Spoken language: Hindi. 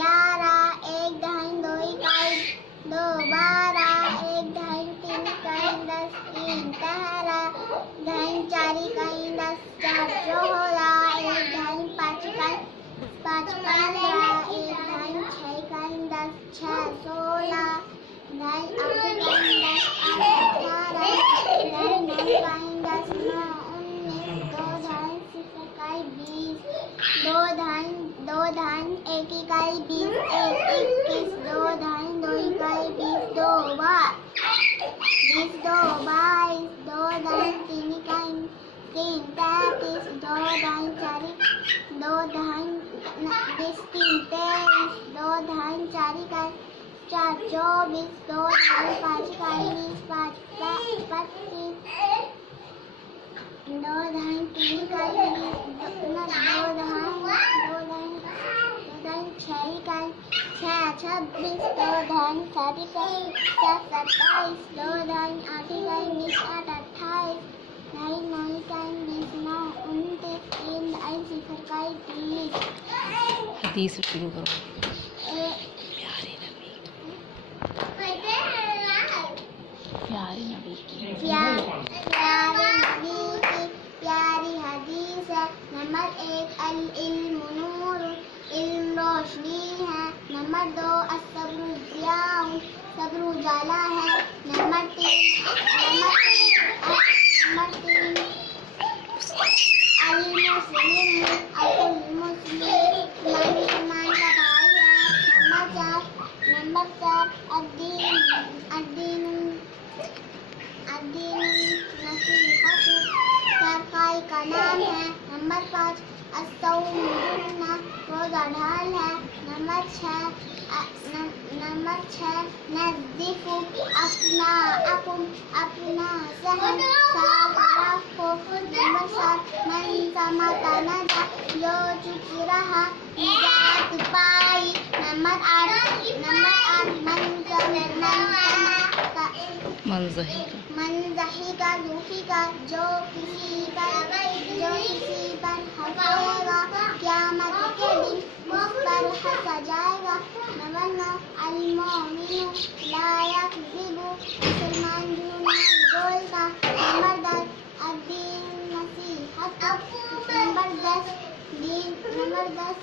11 1 दहाई 2 इकाई 2 12 1 दहाई 3 इकाई 10 3 13 दहाई 4 इकाई 10 4 16 1 दहाई 5 इकाई 5 15 1 दहाई 6 इकाई 10 6 16 दहाई 8 इकाई 10 8 18 दहाई 9 इकाई 10 9 19 2 दहाई 0 इकाई 20 2 दहाई 1 इकाई 20 1 21 2 दहाई 2 इकाई 20 2 22 22 2 दहाई 3 इकाई 3 33 2 दहाई 4 2 दहाई 20 3 23 2 दहाई 4 इकाई 4 24 2 दहाई 5 इकाई 20 5 25 2 दहाई 3 इकाई 2 दहाई 6 इकाई 6 26 2 दहाई 7 इकाई 7 27 2 दहाई 8 इकाई 19 8 28 दहाई 9 इकाई 20 9 29 3 दहाई 0 इकाई 30 हदीस शुरू करो। प्यारे नबी की प्यारी हदीस है। नंबर 1 अल इल्म नूर, इल्म रोशनी है। नंबर 2 अस्सब्रु ज़ियाउ, सब्र उजाला है। नंबर 3 अल मुस्लिम, अल मुस्लिम ईमान का भाई है। नंबर 4 अद्दीन नसीहत सरकाई का नाम है। नंबर 5 अस्सौम जुन्ना, रोजा ढाल है। नंबर 6 नज़्ज़िफ़ु अपनाअकुम, अपना सहन साफ रखो। नंबर 7 मन समता नजा, जो चुप रहा निजात पाई। नंबर 8 मंज़ही का ज़ूफ़ी का, जो किसी पर हंसेगा क़यामत के दिन उस पर हंसा जाएगा। नंबर 9 अल-मोमिनु ला यकज़िबु, मुसलमान झूठ नहीं बोलता। नंबर 10 अद्दीन नसीहत। नंबर 10